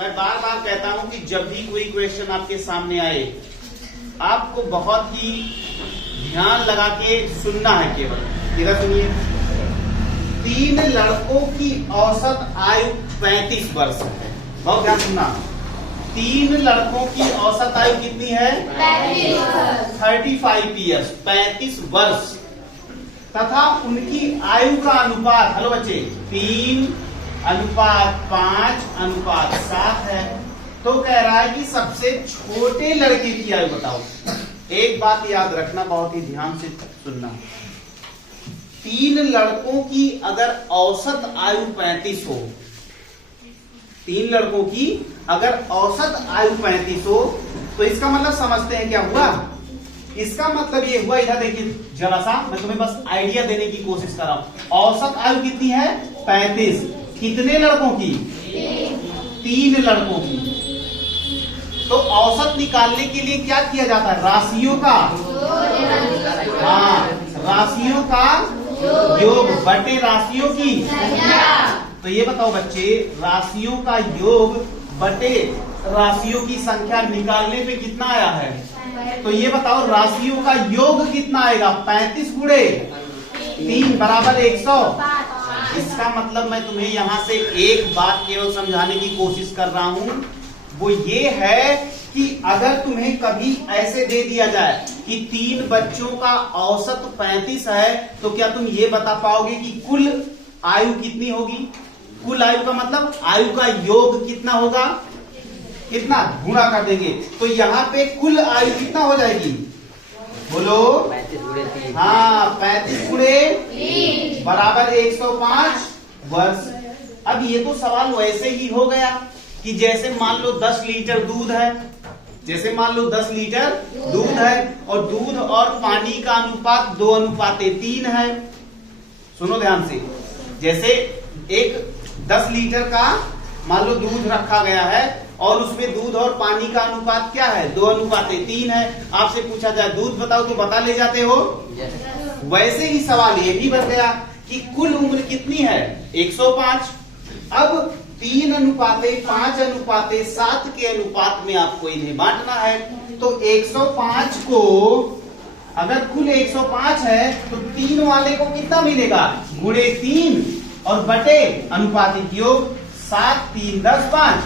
मैं बार बार कहता हूं कि जब भी कोई क्वेश्चन आपके सामने आए आपको बहुत ही ध्यान लगा के सुनना है। केवल इधर सुनिए, 3 लड़कों की औसत आयु 35 वर्ष है। बहुत ध्यान सुनना, 3 लड़कों की औसत आयु कितनी है? 35 ईयर्स, 35 वर्ष, तथा उनकी आयु का अनुपात, हेलो बच्चे, 3:5:7 है। तो कह रहा है कि सबसे छोटे लड़के की आयु बताओ। एक बात याद रखना, बहुत ही ध्यान से सुनना, 3 लड़कों की अगर औसत आयु 35 हो, 3 लड़कों की अगर औसत आयु 35 हो, तो इसका मतलब समझते हैं क्या हुआ? इसका मतलब ये हुआ, इधर देखिए जरा सा, मैं तुम्हें बस आइडिया देने की कोशिश कर रहा हूं। औसत आयु कितनी है? 35। कितने लड़कों की? 3 लड़कों की। तो औसत निकालने के लिए क्या किया जाता है? राशियों का, हाँ, राशियों का योग बटे राशियों की। तो ये बताओ बच्चे, राशियों का योग बटे राशियों की संख्या निकालने पे कितना आया है? तो ये बताओ राशियों का योग कितना आएगा? 35 गुणे 3 बराबर 100। इसका मतलब मैं तुम्हें यहां से एक बात केवल समझाने की कोशिश कर रहा हूं, वो ये है कि अगर तुम्हें कभी ऐसे दे दिया जाए कि 3 बच्चों का औसत 35 है, तो क्या तुम ये बता पाओगे कि कुल आयु कितनी होगी? कुल आयु का मतलब आयु का योग कितना होगा? कितना गुणा कर देंगे, तो यहाँ पे कुल आयु कितना हो जाएगी? बोलो। 35 गुणे 3। हाँ, 35 गुणे बराबर 105 वर्ष। अब ये तो सवाल वैसे ही हो गया कि जैसे मान लो 10 लीटर दूध है, जैसे मान लो 10 लीटर दूध है और दूध और पानी का अनुपात 2:3 है। सुनो ध्यान से, जैसे एक 10 लीटर का मान लो दूध रखा गया है और उसमें दूध और पानी का अनुपात क्या है? 2:3 है। आपसे पूछा जाए दूध बताओ तो बता ले जाते हो। वैसे ही सवाल ये भी बन गया कि कुल उम्र कितनी है? 105। अब 3:5:7 के अनुपात में आपको इन्हें बांटना है। तो 105 को अगर कुल 105 है तो 3 वाले को कितना मिलेगा? गुणे 3 और बटे अनुपातिक योग 7 3 10 5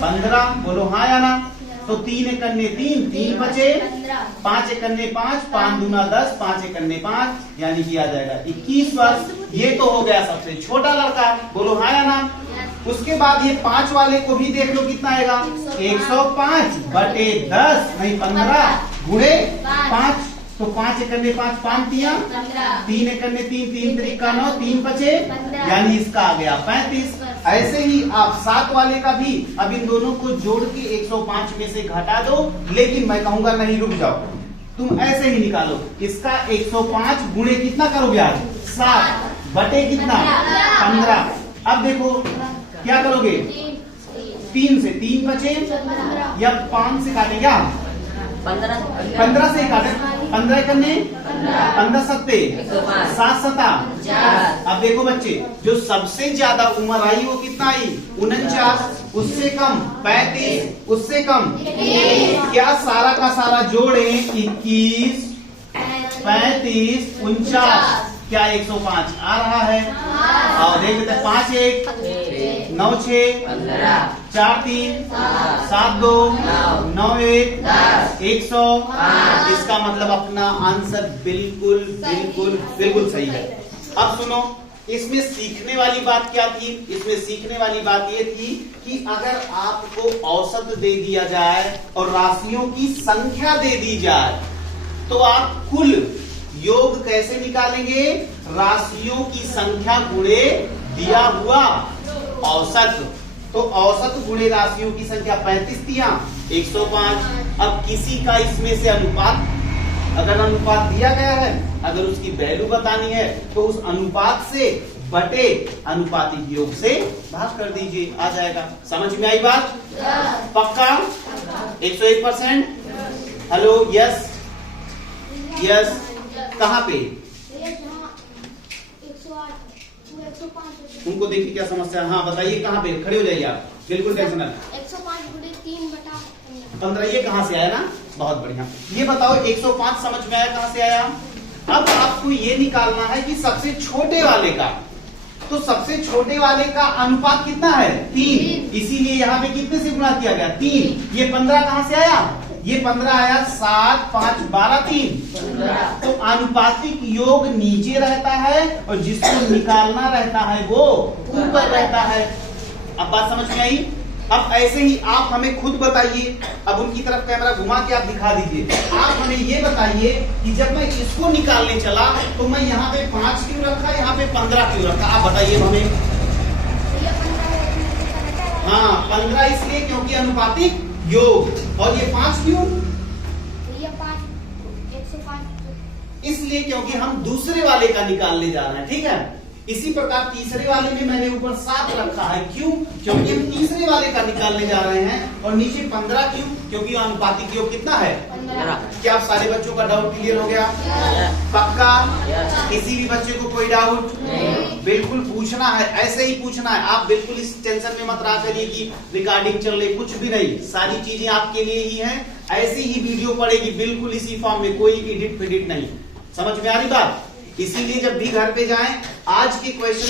15। बोलो हाँ या ना? तो 3 एकन्ने 3, 3 बचे, 5 एकन्ने 5, 5 दूना 10, 5 एकन्ने 5, यानी कि आ जाएगा 21 वर्ष। ये तो हो गया सबसे छोटा लड़का। बोलो हाँ या ना? उसके बाद ये 5 वाले को भी देख लो कितना आएगा? 105 बटे 10 नहीं 15 गुणे 5। तो 5 एकन्ने 5, 5 तिया 3 एकन्ने 3, 3 त्रिका 9, 3 बचे, यानी इसका आ गया 35। ऐसे ही आप 7 वाले का भी अब इन दोनों को जोड़ के 105 में से घटा दो, लेकिन मैं कहूंगा नहीं, रुक जाओ, तुम ऐसे ही निकालो। इसका 105 गुणे कितना करोगे आज? 7 बटे कितना? 15। अब देखो क्या करोगे? 3 से 3 बचे या 5 से काटेंगे? 15 से काटे, 15 करने 15 सत्ते 7 7। अब देखो बच्चे, जो सबसे ज्यादा उम्र आई वो कितना आई? 49। उससे कम 35, उससे कम क्या सारा का सारा जोड़े 21 35 49, क्या 105 आ रहा है? और देख लेते हैं, 5 1 9 6 4 3 7 2 9 1 100। इसका मतलब अपना आंसर बिल्कुल बिल्कुल बिल्कुल सही है। अब सुनो, इसमें सीखने वाली बात क्या थी? इसमें सीखने वाली बात ये थी कि अगर आपको औसत दे दिया जाए और राशियों की संख्या दे दी जाए, तो आप कुल योग कैसे निकालेंगे? राशियों की संख्या गुणे दिया हुआ औसत। तो औसत गुणे राशियों की संख्या 35 दिया 105। अब किसी का इसमें से अनुपात, अगर अनुपात दिया गया है, अगर उसकी वैल्यू बतानी है तो उस अनुपात से बटे अनुपातिक योग से भाग कर दीजिए, आ जाएगा। समझ में आई बात? पक्का? 101%? Hello, yes yes. कहाँ पे? उनको देखिए क्या समस्या। हाँ बताइए, कहाँ पे? खड़े हो जाइए आप, बिल्कुल टेंशन ना। 15 ये कहाँ से आया ना? बहुत बढ़िया। ये बताओ 105 समझ में आया कहाँ से आया? अब आपको ये निकालना है कि सबसे छोटे वाले का, तो सबसे छोटे वाले का अनुपात कितना है? 3। इसीलिए यहाँ पे कितने से गुणा किया गया? 3। ये 15 कहाँ से आया? ये 15 आया 7, 5, 12, 3। तो आनुपातिक योग नीचे रहता है और जिसको निकालना रहता है वो ऊपर रहता है। अब बात समझ में आई? अब ऐसे ही आप हमें खुद बताइए, अब उनकी तरफ कैमरा घुमा के आप दिखा दीजिए। आप हमें ये बताइए कि जब मैं इसको निकालने चला तो मैं यहाँ पे 5 क्यों रखा, यहाँ पे 15 क्यों रखा? आप बताइए हमें। हाँ, 15 इसलिए क्योंकि अनुपातिक योग। और ये 5 क्यों? इसलिए क्योंकि हम दूसरे वाले का निकालने जा रहे हैं। ठीक है, इसी प्रकार तीसरे वाले में मैंने ऊपर 7 रखा है। क्यों? क्योंकि हम तीसरे वाले का निकालने जा रहे हैं। और नीचे 15 क्यों? क्योंकि अनुपातिक योग कितना है? 15। क्या आप सारे बच्चों का डाउट क्लियर हो गया? पक्का? किसी भी बच्चे को कोई डाउट? बिल्कुल पूछना है, ऐसे ही पूछना है। आप बिल्कुल इस टेंशन में मत रहा करिए कि रिकॉर्डिंग चल रही, कुछ भी नहीं। सारी चीजें आपके लिए ही हैं। ऐसी ही वीडियो पड़ेगी बिल्कुल इसी फॉर्म में, कोई एडिट फिडिट नहीं। समझ में आ रही बात? इसीलिए जब भी घर पे जाएं आज के क्वेश्चन